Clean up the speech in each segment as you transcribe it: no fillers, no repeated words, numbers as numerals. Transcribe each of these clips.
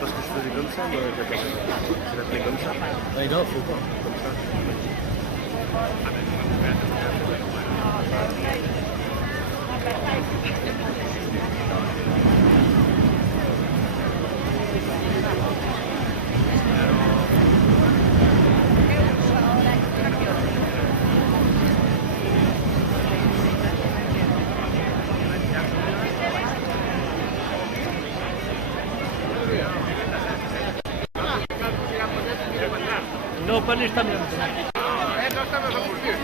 Parce que je faisais comme ça, moi, avec la personne. Je l'appelais comme ça. Ouais, non, faut pas. Comme ça. No, para esta mesmo. No estamos a curtir.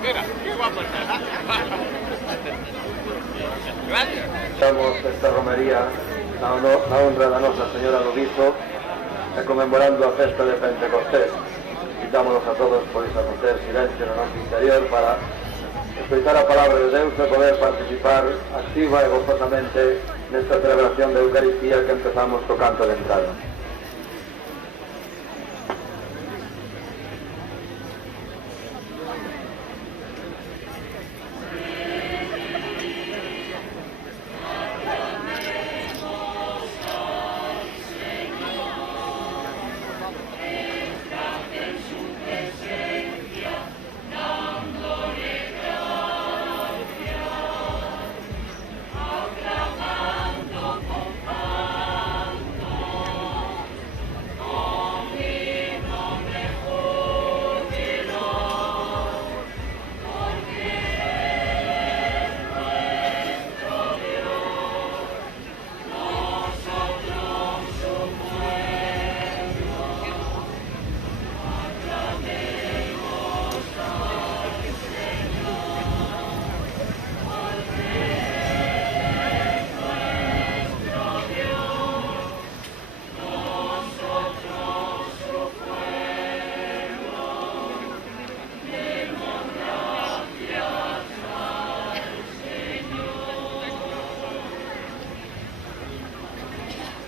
Mira, qué guapa está. Gracias. Estamos esta romería na honra da Nosa Señora do Viso e conmemorando a festa de Pentecostés. Invitámonos a todos por iso a facer silencio no noso interior para escoitar a palabra de Deus e poder participar activa e gozosamente nesta celebración de Eucaristía que empezamos co canto de entrada.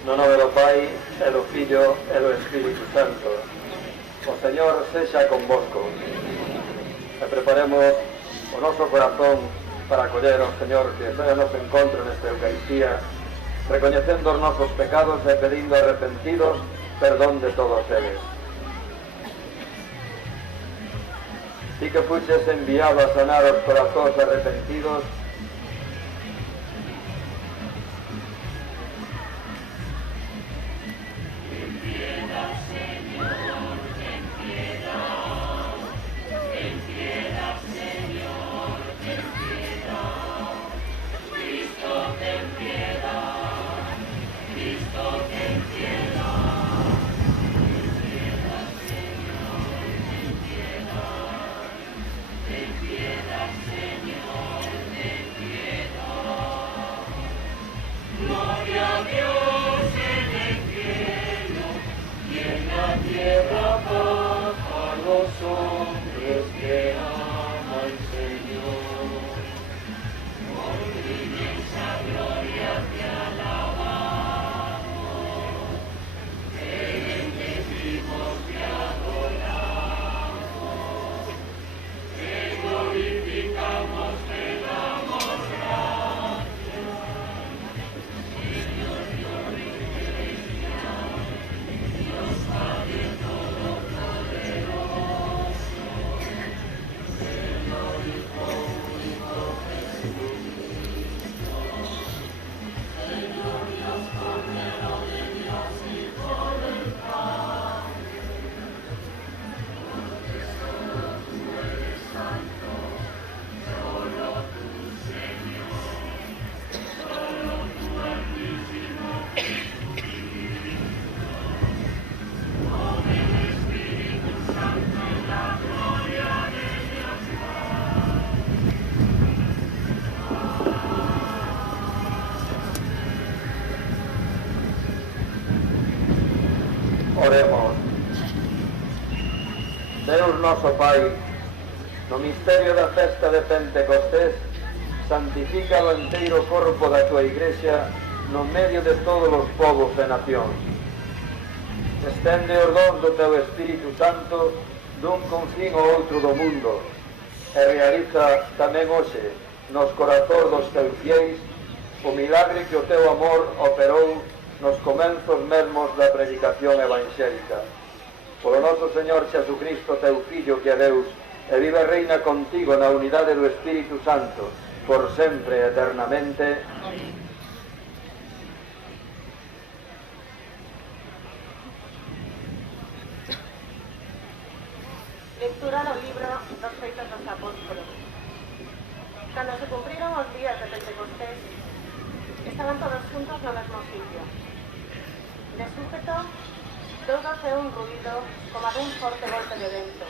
No nome do Pai, e do Filho, e do Espírito Santo. O Señor sexa convosco. E preparemos o noso corazón para acoller ao Señor que ven a noso encontro nesta Eucaristía, recoñecendo os nosos pecados e pedindo arrepentidos perdón de todos eles. Ti que fuches enviado a sanar os corazóns arrepentidos, oremos. Deus noso Pai, no misterio da festa de Pentecostés, santifica o enteiro corpo da tua Igrexa no medio de todos os povos e nacións. Estende os dons do teu Espírito Santo dun confín ao outro do mundo e realiza tamén hoxe nos corazóns dos teus fiéis o milagre que o teu amor operou nos comenzos mesmos da predicación evangélica. Polo noso Señor Xesucristo, teu Fillo, que é Deus, e vive e reina contigo na unidade do Espírito Santo, por sempre e eternamente. Lectura do libro dos Feitos dos Apóstolos. Cando se cumpriron os días de Pentecostés, estaban todos juntos no mesmo sitio. De súpeto, deu doce un ruído como a dun forte golpe de vento,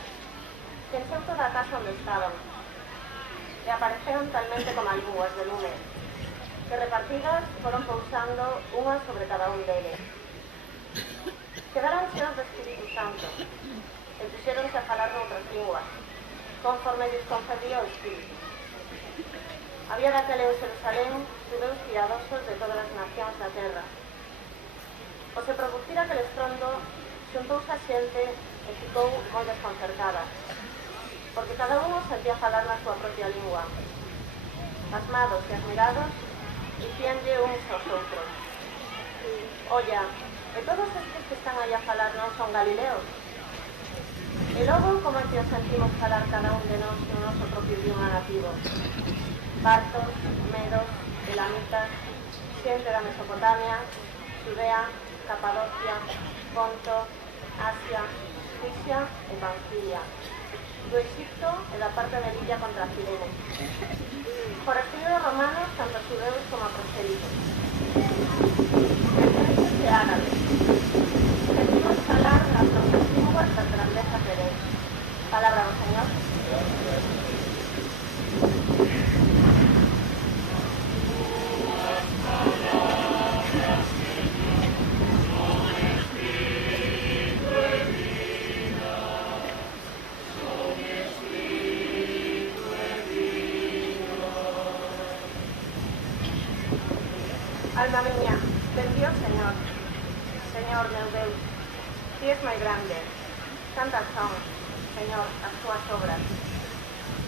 que encheu toda a casa onde estaban, e apareceron talmente como algúas de lume, que repartidas foron pousando unhas sobre cada un deles. Quedaron cheos do Espírito Santo, e puxéronse a falar noutras linguas, conforme lles concedía o Espírito. Había daquela en Jerusalén xudeus piadosos de todas as nacións da terra. O se producira aquel estrondo, xuntouse a xente e ficou moi desconcertada, porque cada un sentía falar na súa propia lingua. Pasmados e admirados, dicíanlle uns aos outros: «Olla, e todos estes que están aí a falar non son galileos? E logo, como é que os sentimos falar cada un de nós no noso propio idioma nativo? Partos, medos, elamitas, xente da Mesopotamia, Judea, Capadocia, Ponto, Asia, Frisia e Panfilia, do Egipto e da parte de Libia contra Cirene. Forastidos romanos, tanto xudeus como prosélitos. Egipcios e árabes. Sentimos falar nas nosas linguas das grandezas de Deus. Palabra do Señor. Alma miña, bendió Señor. Señor, meu Deus, ti és moi grande. Tantas son, Señor, as túas obras.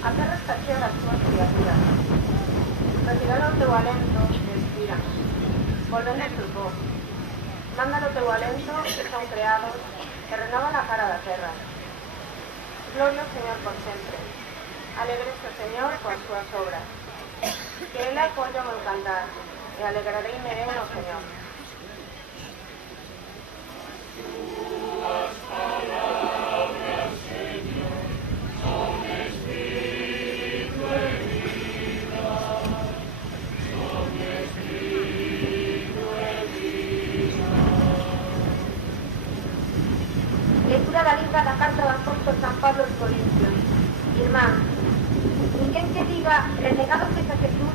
A terra está chea das túas criaturas. Retiraron o teu alento e expiran. Volvendo ao teu pó. Mandan o teu alento e son creados que renovan a cara da terra. Gloria ao Señor por sempre. Alegrese o Señor coas túas obras. Que Ele apoia o meu cantar. E alegrareime ben ao Señor. Tuas palabras, Señor, son espírito e vida, son espírito e vida. Lectura da lista da carta do apóstolo San Pablo aos Corintios. Irmán, ninguén que diga renegados a Jesús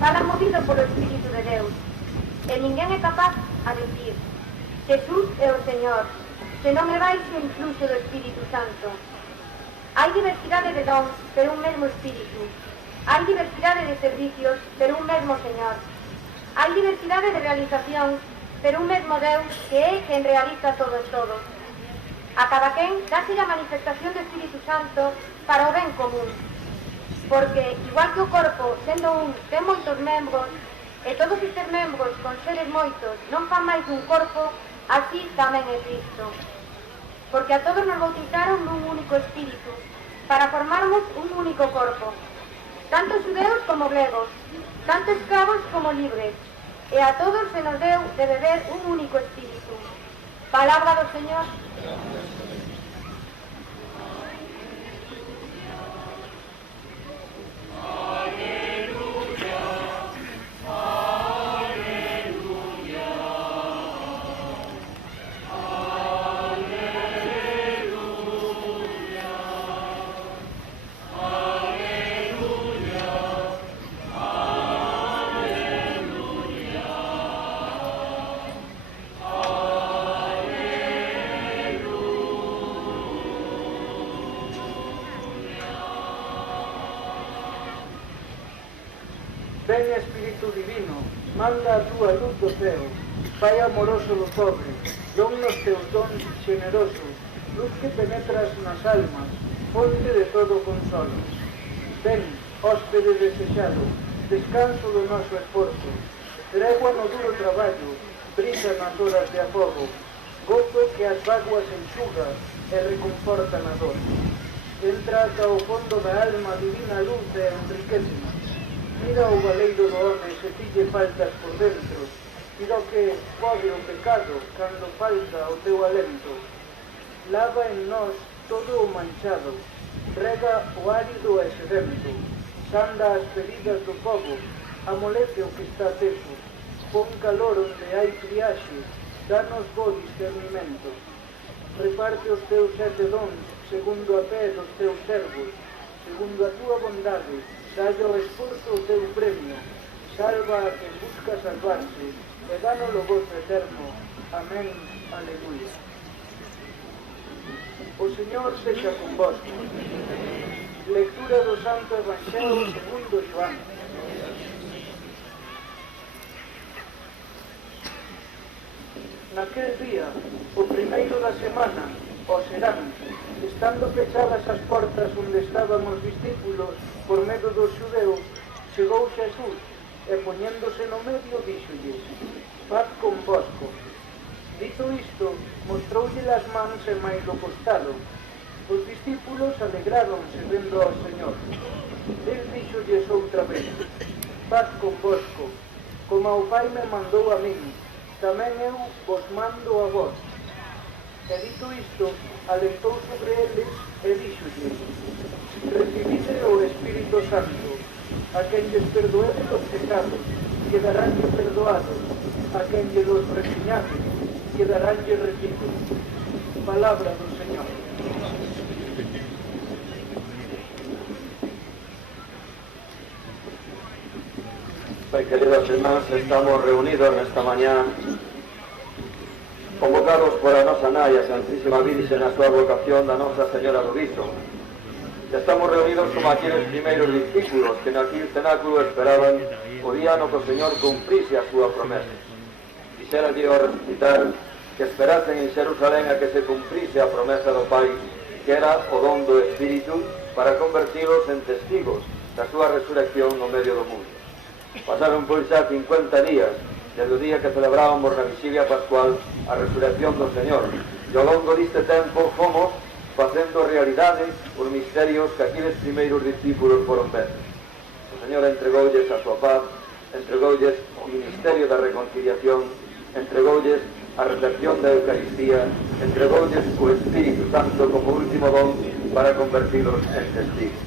fala movido polo Espírito de Deus, e ninguén é capaz a dicir: Jesús é o Señor, se non levais o influxo do Espírito Santo. Hai diversidade de dons, pero un mesmo Espírito. Hai diversidade de servicios, pero un mesmo Señor. Hai diversidade de realización, pero un mesmo Deus que é quen realiza todo en todo. A cada quen dáse a manifestación do Espírito Santo para o ben común. Porque, igual que o corpo, sendo un, ten moitos membros, e todos estes membros, con seres moitos, non fan máis un corpo, así tamén é Cristo. Porque a todos nos bautizaron nun único espírito, para formarmos un único corpo, tanto xudeus como gregos, tanto escravos como libres, e a todos se nos deu de beber un único espírito. Palabra do Señor. Ven Espírito Divino, manda a túa luz do ceo, Pai amoroso do pobre, don nos teus dons generosos, luz que penetras nas almas, fonte de todo consolo. Ven, hóspede desexado, descanso do noso esforzo, tregua no duro traballo, brisa nas horas de afogo, gozo que as vaguas enxuga e reconforta na dor. Entra ata o fondo da alma divina luz e enriquecena. Mira o valeiro do home se tille faltas por dentro, mira o que pode o pecado cando falta o teu alento. Lava en nós todo o manchado, rega o árido e sedento, sanda as feridas do pobo, amolece o que está teso, pon calor onde hai friaxe, danos bo discernimento. Reparte os teus 7 dons, segundo a fé dos teus servos, segundo a tua bondade, dalle ao esforzo o teu premio, salva a quen busca salvarse, e dánolo gozo eterno. Amén. Aleluia. O Señor sexa convosco. Lectura do Santo Evangelio segundo Xoán. Naquel día, o primeiro da semana, o serán, estando pechadas as portas onde estaban os discípulos por medo dos xudeus, chegou Xesús e poñéndose no medio díxolles: paz convosco. Dito isto, mostroulle as mans e máis o costado. Os discípulos alegraronse vendo ao Señor. El díxolles outra vez: paz convosco, como o Pai me mandou a min, tamén eu vos mando a vos. E dito isto, alentou sobre eles e díxolles: recibide o Espírito Santo. A quen lles perdoedes os pecados, quedaránlle perdoados. A quen lles los reseñades, quedaránlle retidos. Palabra do Señor. Pues, queridos hermanos, estamos reunidos nesta mañá convocados por a nosa nai, a Santísima Virxe, na súa vocación da Nosa Señora do Viso. Estamos reunidos como aqueles primeiros discípulos que naquele cenáculo esperaban o día no que o Señor cumprise a súa promesa. Quixera que ao resucitar que esperasen en Xerusalén a que se cumprise a promesa do Pai, que era o don do Espírito para convertilos en testigos da súa resurrección no medio do mundo. Pasaron pois xa 50 días desde o día que celebrábamos na Vixilia Pascual a resurrección do Señor, e ao longo deste tempo fomos facendo realidade os misterios que aqueles primeiros discípulos foron ver. O Señor entregoulles a súa paz, entregoulles o ministerio da reconciliación, entregoulles a recepción da Eucaristía, entregoulles o Espírito Santo como último don para convertilos en testigos.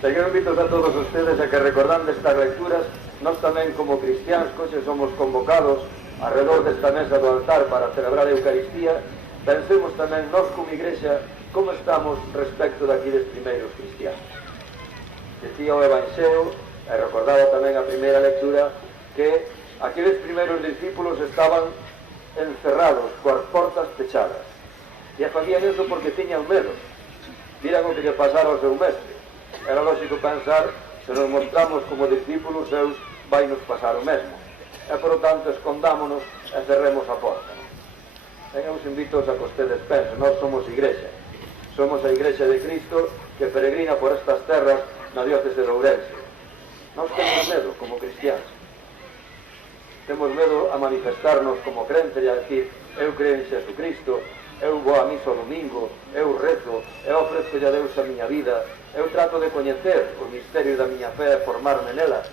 Teño invitos a todos ustedes a que, recordando estas lecturas, nós tamén como cristianos que somos convocados alrededor desta mesa do altar para celebrar a Eucaristía, pensemos tamén nós como Igrexa como estamos respecto daqueles primeiros cristianos. Decía o Evangelio, e recordaba tamén a primeira lectura, que aqueles primeiros discípulos estaban encerrados, coas portas pechadas. E facían eso porque tiñan medo. Viran o que lle pasara ao seu mestre. Era lógico pensar, se nos mostramos como discípulos seus, vai nos pasar o mesmo. E, por lo tanto, escondámonos e cerremos a porta. E eu os invito a que ustedes pensen, nós somos Igrexa. Somos a Igrexa de Cristo que peregrina por estas terras na diócese de Ourense. Nós temos medo como cristianos. Temos medo a manifestarnos como crentes e a decir: eu creo en Xesucristo, eu vou a misa o domingo, eu rezo, eu ofrezo a Deus a miña vida, eu trato de coñecer o misterio da miña fe e formarme nela.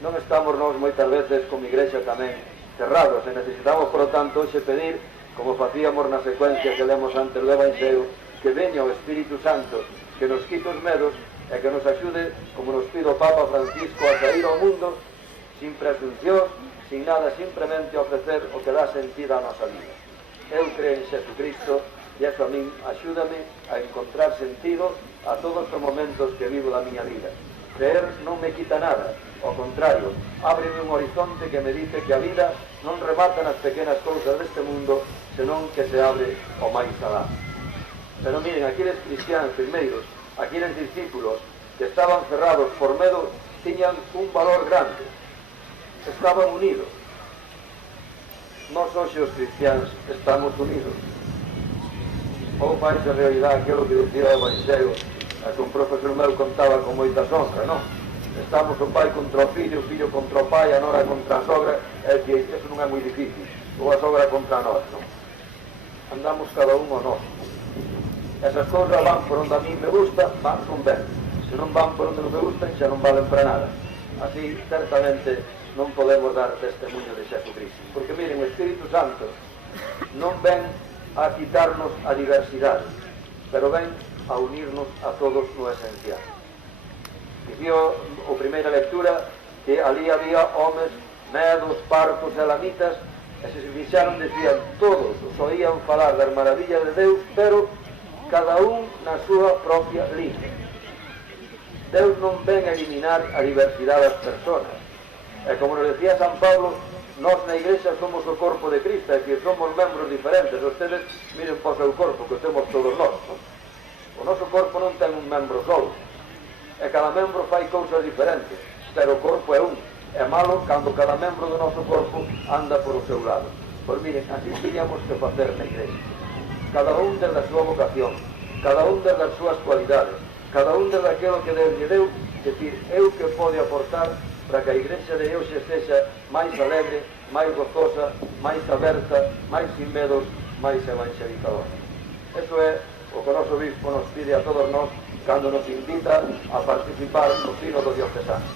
Non estamos nós moitas veces como Igrexa tamén cerrados e necesitamos, por lo tanto, hoxe pedir, como facíamos na secuencia que lemos antes do Evangelio, que veña o Espírito Santo, que nos quite os medos e que nos axude, como nos pide o Papa Francisco, a sair ao mundo sin presunción, sin nada, simplemente ofrecer o que dá sentido á nosa vida. Eu creo en Xesucristo e eso a min axúdame a encontrar sentido a todos os momentos que vivo da miña vida. Creer non me quita nada, ao contrario, ábreme un horizonte que me dice que a vida non remata nas pequenas cousas deste mundo, senón que se abre ao máis alá. Pero miren, aqueles cristianos primeiros, aqueles discípulos que estaban cerrados por medo, tiñan un valor grande, estaban unidos. Nós hoxe os cristianos estamos unidos. Ou máis en realidade aquilo que dicía o Evangelio, que un profesor meu contaba con moita sombra, non? Estamos o pai contra o fillo contra o pai, a nora contra a sogra, e que eso non é moi difícil, ou a sogra contra nós, non? Andamos cada un o noso. Esas cousas van por onde a mí me gusta, van con ben. Se non van por onde non me gustan, xa non valen para nada. Así, certamente, non podemos dar testemunho de Xesucristo. Porque, miren, o Espírito Santo non ven a quitarnos a diversidade. pero ven a unirnos a todos no esencial. Dicía a primeira lectura que ali había homes, medos, partos e lamitas, e se fixaron, decían, todos os oían falar das maravillas de Deus, pero cada un na súa propia lingua. Deus non ven a eliminar a diversidade das personas. E como nos decía San Pablo, nós na Igrexa somos o corpo de Cristo, é que somos membros diferentes. Ustedes miren para o seu corpo, que temos todos nós, non? O noso corpo non ten un membro solo, e cada membro fai cousas diferentes, pero o corpo é un. É malo cando cada membro do noso corpo anda por o seu lado. Pois miren, así teríamos que facer na Igrexa. Cada un desde a súa vocación, cada un desde as súas cualidades, cada un desde aquilo que Deus lle deu, decir, eu que pode aportar para que a Igrexa de hoxe sexa máis alegre, máis gozosa, máis aberta, máis sin medos, máis evangelizadora. Eso é o que o noso obispo nos pide a todos nós cando nos invita a participar no sínodo diocesano.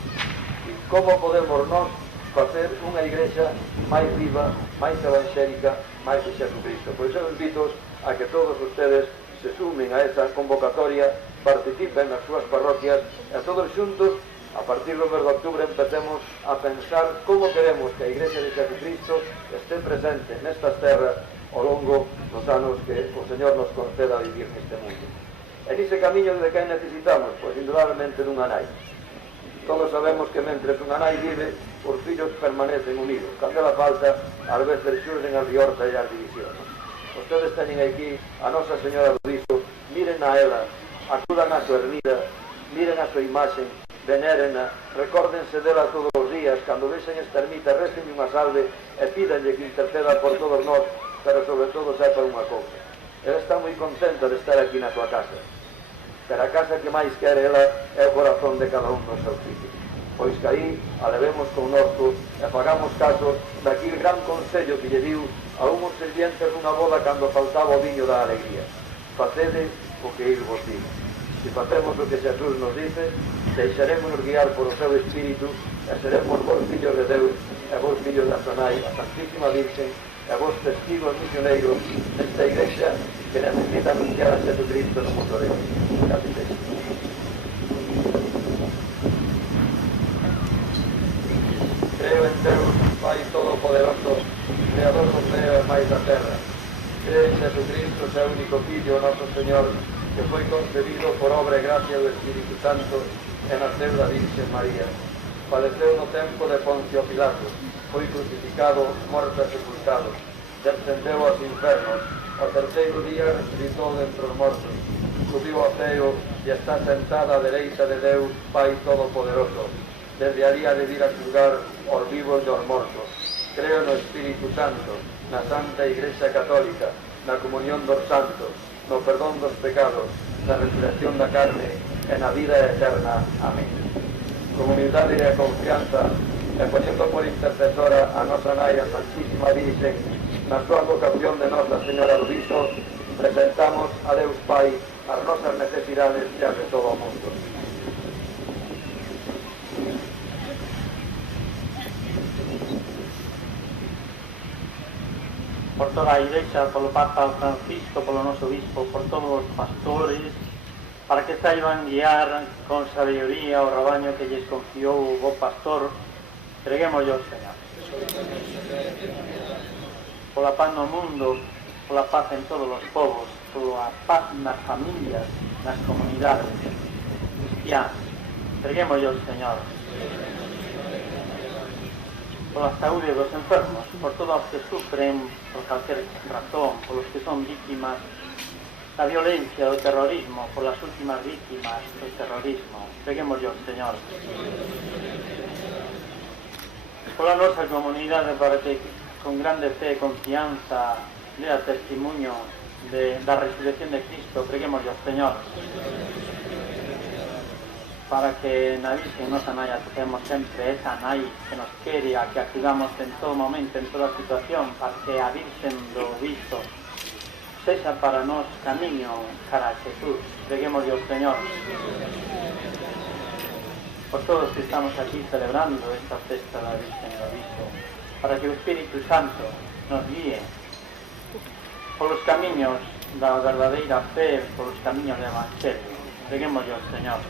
E como podemos nós facer unha Igrexa máis viva, máis evangélica, máis de Xesucristo? Pois eu invito a que todos ustedes se sumen a esa convocatoria, participen nas súas parroquias e todos xuntos, a partir do mes de octubre, empecemos a pensar como queremos que a Igrexa de Xesucristo este presente nestas terras ao longo dos anos que o Señor nos conceda a vivir neste mundo. E nese camiño de quen necesitamos? Pois indudablemente dunha nai. Todos sabemos que mentre unha nai vive, os fillos permanecen unidos. Cando ela falta, ás veces xurden as riortas e as divisións. Ustedes teñen aquí a Nosa Señora do Viso, miren a ela, acudan a súa ermida, miren a súa imaxe, venérenna, recórdense dela todos os días, cando vexen esta ermita, récenlle unha salve e pídanlle que interceda por todos nós, pero sobre todo sepa unha cousa. Ela está moi contenta de estar aquí na súa casa, pero a casa que máis quere ela é o corazón de cada un dos seus fillos. Pois que aí a levemos connosco e fagamos caso daquil gran consello que lle diu a unhos sirvientes nunha boda cando faltaba o viño da alegría: facede o que il vos digo. Se facemos o que Xesús nos dice, deixaremos guiar por o seu Espírito e seremos vos fillos de Deus e vos fillos da Sonai, a Santísima Virgen, e vos testigos misioneiros desta Igrexa que necesita anunciar a Xesucristo no mundo de hoy. Gracias. Creo en Deus, Pai Todopoderoso, Creador do ceo e máis da terra. Creo en Xesucristo, seu único Fillo, noso Señor, que foi concebido por obra e gracia do Espírito Santo e naceu da Virgen María. Padeceu no tempo de Poncio Pilato, foi crucificado, morto e sepultado, descendeu aos infernos, ao terceiro día resucitou dentre os mortos, subiu ao ceo e está sentada á dereita de Deus, Pai Todopoderoso. Desde ali ha de vir a xulgar aos vivos e aos mortos. Creo no Espírito Santo, na Santa Igrexa Católica, na comunión dos santos, no perdón dos pecados, na resurrección da carne e na vida eterna. Amén. Con humildade e confianza, e poñendo por intercesora a nosa nai, a Santísima Virgen, na súa vocación de Nosa Señora do Viso, presentamos a Deus Pai as nosas necesidades e as de todo o mundo. Por toda a Igrexa, polo Papa Francisco, polo noso obispo, por todos os pastores, para que saiban guiar con sabiduría o rabaño que lles confiou o bo pastor, preguémoslle ao Señor. Pola paz no mundo, pola paz en todos os povos, pola paz nas familias, nas comunidades cristianas, preguémoslle ao Señor. Pola saúde dos enfermos, por todos os que sufren por calquer razón, polos que son víctimas da violencia, do terrorismo, polas últimas víctimas do terrorismo, preguémoslle ao Señor. Pola nosa comunidade, para que con grande fe e confianza dea testimonio da resurrección de Cristo, preguémoslle ao Señor. Para que na Virgen nosa nai atopemos sempre esa nai que nos quere, a que acudamos en todo momento, en toda situación, para que a Virgen do Viso sexa para nós camiño cara a Jesús. Preguémoslle ao Señor. Por todos que estamos aquí celebrando esta festa da Virgen do Viso, para que o Espírito Santo nos guíe polos camiños da verdadeira fe polos camiños do Evangelio. Seguémoslo, Señor.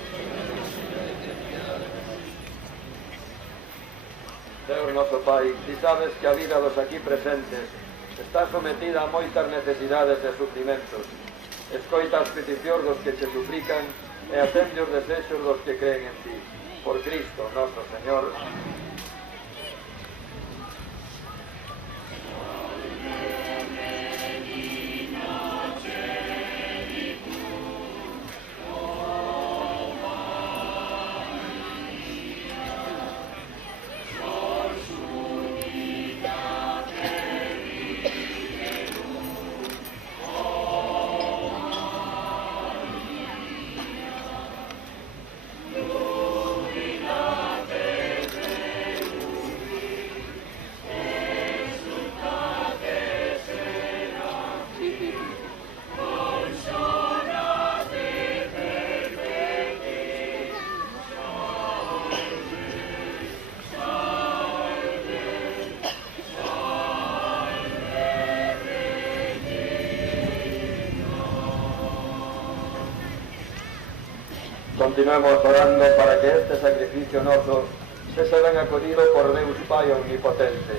Deus noso Pai, ti sabes que a vida dos aquí presentes está sometida a moitas necesidades e sufrimentos. Escoita as peticións dos que che suplican e atende os desexos dos que creen en ti. Por Cristo, noso Señor. Continuemos orando para que este sacrificio noso sexa ben acollido por Deus Pai Omnipotente.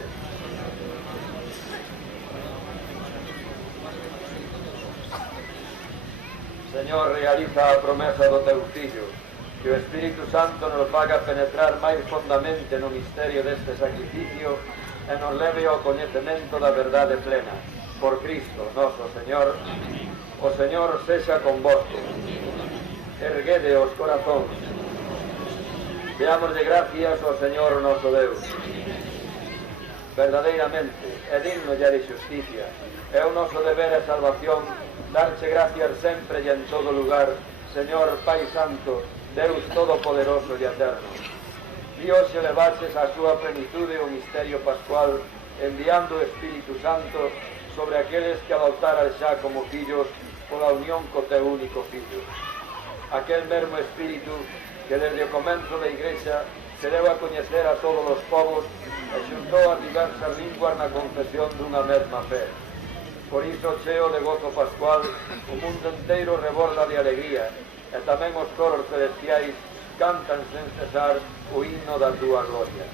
Señor, realiza a promesa do teu Fillo, que o Espírito Santo nos faga penetrar máis fondamente no misterio deste sacrificio e nos leve ao coñecemento da verdade plena. Por Cristo, noso Señor, o Señor sexa convosco. Erguede os corazóns. Deámoslle gracias ao Señor noso Deus. Verdadeiramente, é digno lle de xusticia. É o noso deber e salvación darche gracias sempre e en todo lugar, Señor Pai Santo, Deus Todopoderoso e Eterno. Dios se levaches a súa plenitude o misterio pascual, enviando o Espírito Santo sobre aqueles que adoptaran xa como fillos pola unión co teu único Fillo. Aquel mesmo Espírito que desde o comenzo da Igrexa se deu a coñecer a todos os povos e xuntou as diversas linguas na confesión dunha mesma fe. Por iso, cheo de gozo pascual, o mundo inteiro reborda de alegría e tamén os coros celestiais cantan sen cesar o himno da túa gloria.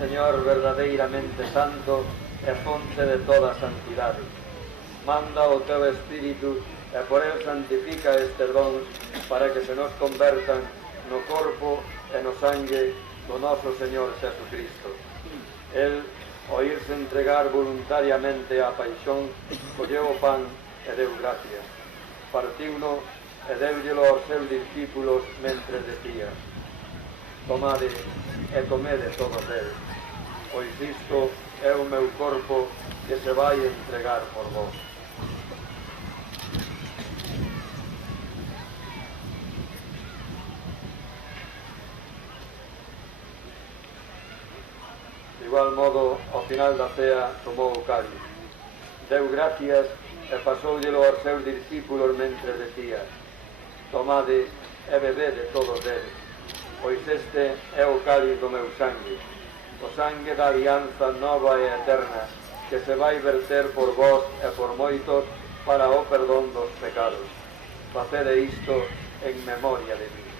Señor verdadeiramente santo e fonte de toda santidade. Manda o teu Espírito e por el santifica estes dons para que se nos convertan no corpo e no sangue do noso Señor Xesucristo. El, ao irse entregar voluntariamente á paixón, colleu o pan e deu gracias. Partiuno e deullelo aos seus discípulos mentre decía: tomade e comede todos eles, pois isto é o meu corpo que se vai entregar por vós. igual modo, ao final da cea, tomou o cáliz. Deu gracias e pasoullelo aos seus discípulos mentre decía: tomade e bebede todos dele, pois este é o cáliz do meu sangue, o sangue da alianza nova e eterna, que se vai verter por vós e por moitos para o perdón dos pecados. Facede isto en memoria de mí.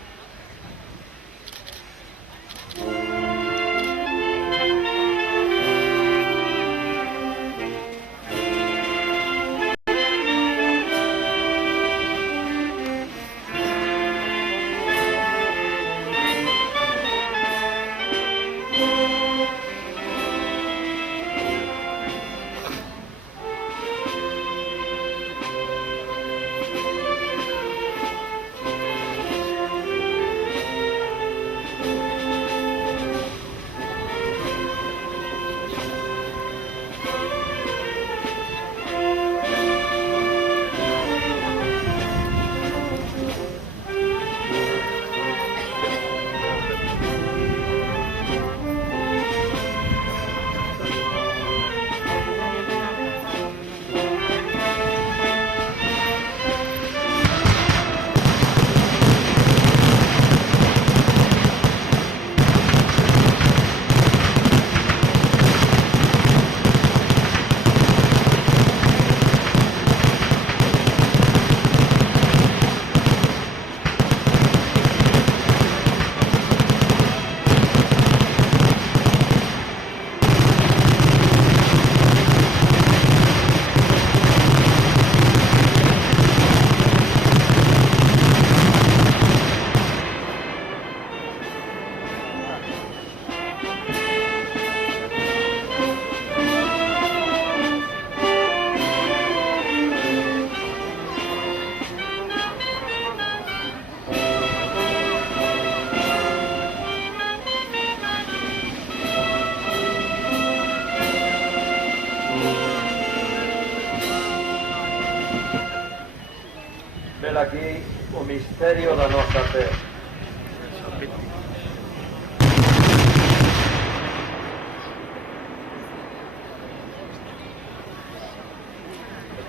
Vel aquí o misterio da nosa fe.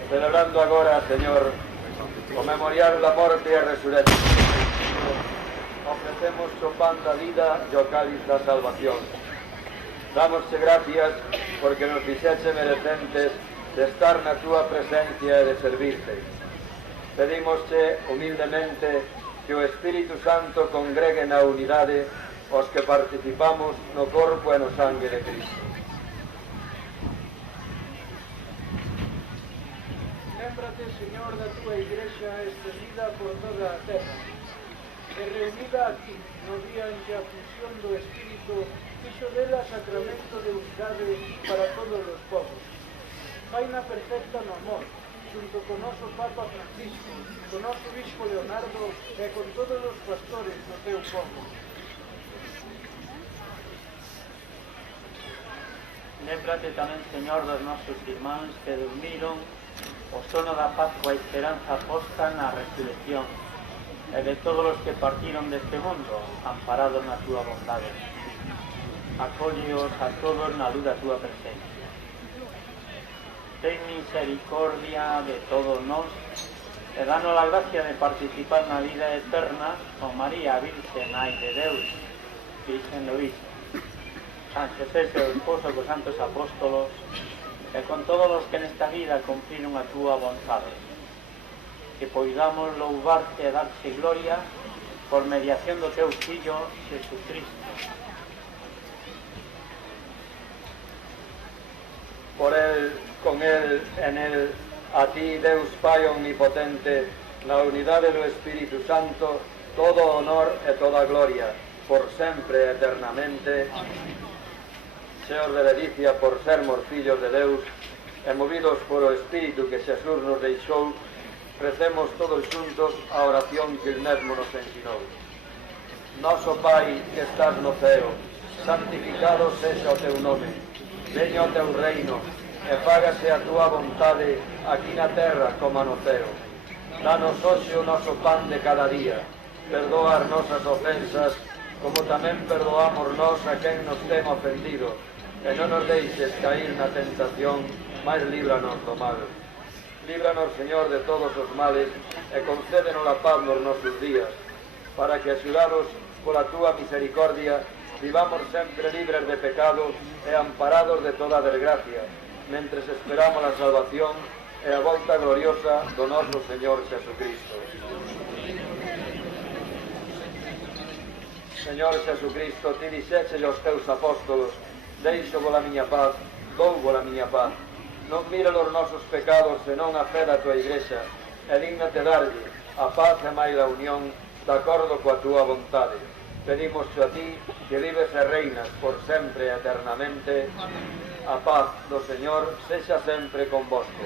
Celebrando agora, Señor, o memorial da morte e a resurrección, ofrecemos o pan da vida e o cáliz da salvación. Damosche gracias porque nos fixeche merecentes de estar na túa presencia e de servirte. Pedimosche humildemente que o Espírito Santo congregue na unidade os que participamos no corpo e no sangue de Cristo. Lémbrate, Señor, da túa Igrexa estendida por toda a terra, e reunida aquí no día en que a fusión do Espírito fixo dela sacramento de unidade para todos os povos. Faina perfecta no amor, xunto con noso Papa Francisco, con noso Bispo Leonardo e con todos os pastores do teu povo. Lémbrate tamén, Señor, dos nosos irmáns que dormiron o sono da paz coa esperanza posta na resurrección, e de todos os que partiron deste mundo, amparados na túa bondade. Acólleos a todos na luz da túa presencia. Ten misericordia de todos nós e danos a gracia de participar na vida eterna con María, Virxe, Nai de Deus, Virgen Luís, San Xosé, seu esposo, cos santos apóstolos, e con todos os que nesta vida cumpriron a túa vontade. Que poidamos louvarte e darche gloria por mediación do teu Fillo, Jesucristo. Por él, con él, en él, a ti, Deus Pai omnipotente, na unidade do Espírito Santo, todo honor e toda gloria, por sempre e eternamente. Señor de ledicia por sermos fillos de Deus, e movidos por o Espírito que Xesús nos deixou, recemos todos xuntos a oración que el mesmo nos ensinou. Noso Pai que estás no ceo, santificado sexa o teu nome. Veña o teu reino, e fágase a túa vontade aquí na terra como no ceo. Danos hoxe o noso pan de cada día. Perdoa as nosas ofensas, como tamén perdoamos nós a quen nos ten ofendido. e non nos deixes cair na tentación, mas líbranos do mal. Líbranos, Señor, de todos os males e concédenos a paz nos nosos días, para que, axudados pola túa misericordia, vivamos sempre libres de pecado e amparados de toda desgracia, mentres esperamos a salvación e a volta gloriosa do noso Señor Xesucristo. Señor Xesucristo, ti dixeches aos teus apóstolos: deixo vola miña paz, dou vola miña paz. Non mires os nosos pecados, senón a fe da tua Igrexa, e dígnate darlle a paz e máis a unión, de acordo coa tua vontade. Pedimos a ti, que vives e reinas por sempre e eternamente. A paz do Señor sexa sempre convosco.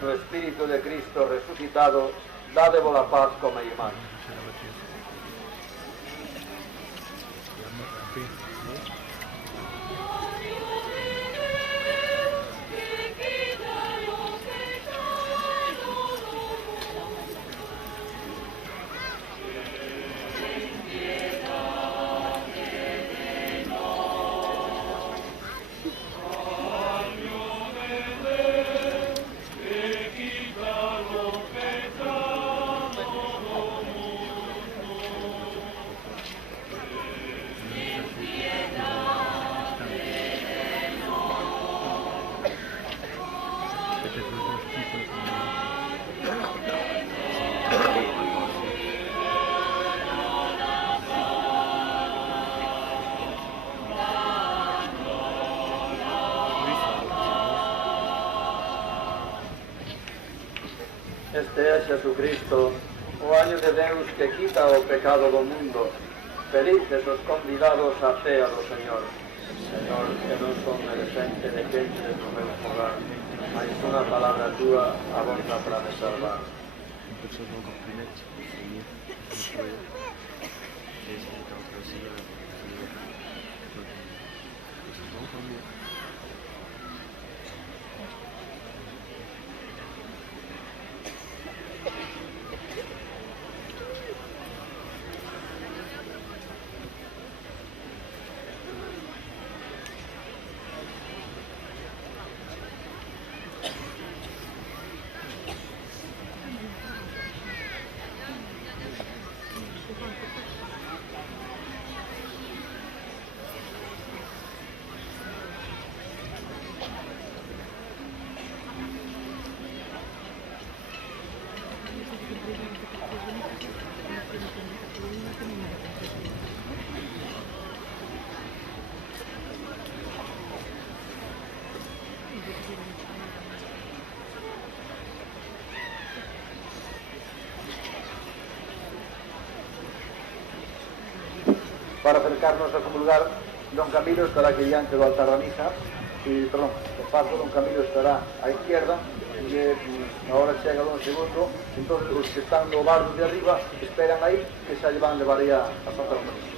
No Espírito de Cristo resucitado, dádevos a paz como irmáns. Este é Xesucristo, o año de Deus que quita o pecado do mundo. Felices os convidados á cea do Señor. Señor, que non son merecente de que entres no meu fogar, mais unha palabra túa abonda para me salvar. Para acercarnos a comulgar, don Camilo estará aquí diante do altar da misa, o paso don Camilo estará á izquierda, e agora chega don segundo, entón os que están no bardo de arriba esperan aí, que xa lle van levar aí a Santa Rosa.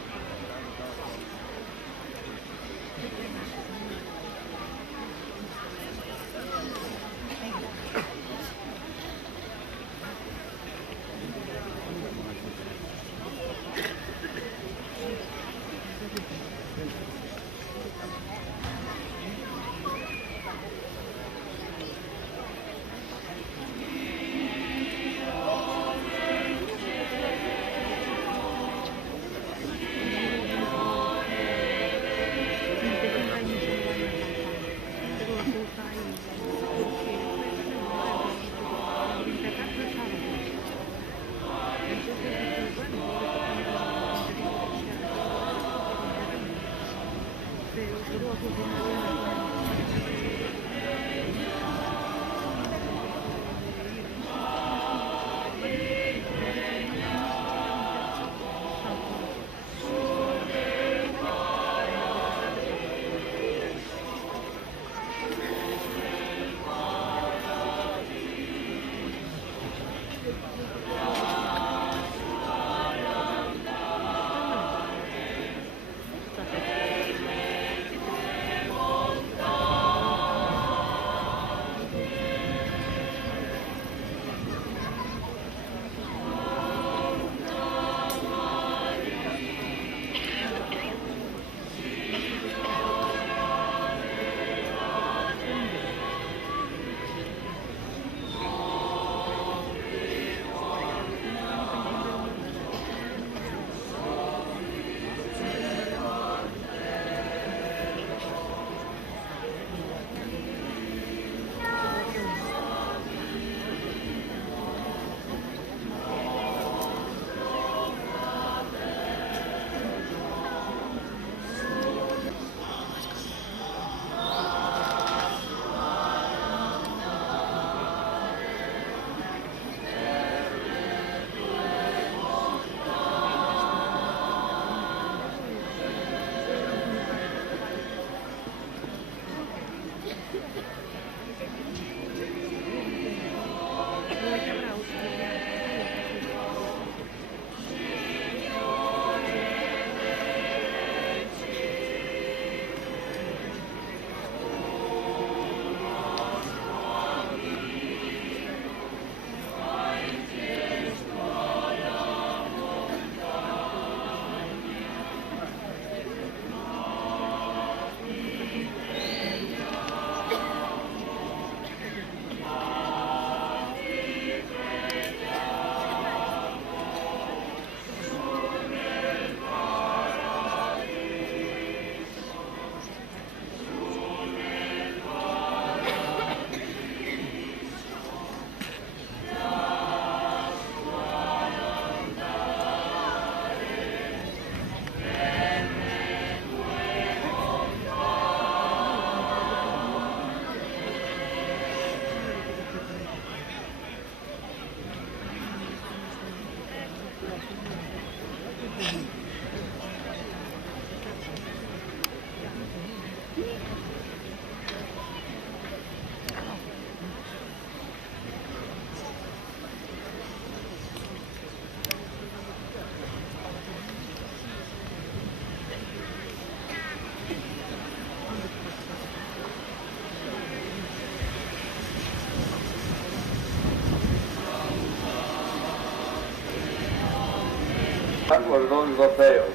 os dons do ceo.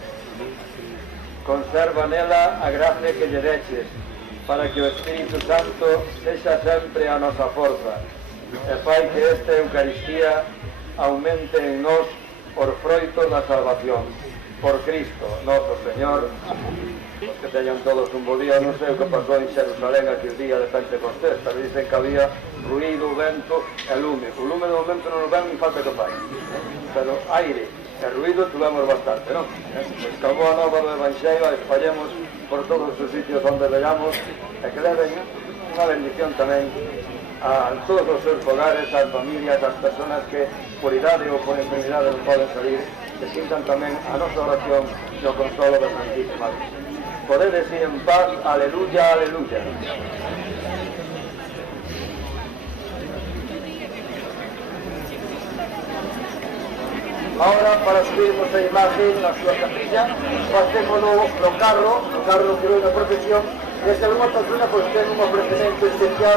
Conserva nela a gracia que lle deches, para que o Espírito Santo sexa sempre a nosa forza, e fai que esta Eucaristía aumente en nós os froitos da salvación. Por Cristo, noso Señor. Que teñan todos un bo día. Non sei o que pasou en Xerusalén aquel día de Pentecostés, pero dicen que había ruido, vento e lume. O lume de momento non nos ven, nin falta que fai, pero aire e ruido tuvemos bastante, non? Pois que a boa nova do Evanxeiro a espallemos por todos os sitios onde veamos e que leven unha bendición tamén a todos os seus fogares, ás familias, ás persoas que por idade ou por enfermidade non poden salir, que sintan tamén a nosa oración e o consolo da Santísima Virgen. Podedes ir en paz, aleluya, aleluya. Ahora, para subirnos a imagen na súa capilla, facémolo no carro que vai na procesión, e se unha persona ten un ofrecemento especial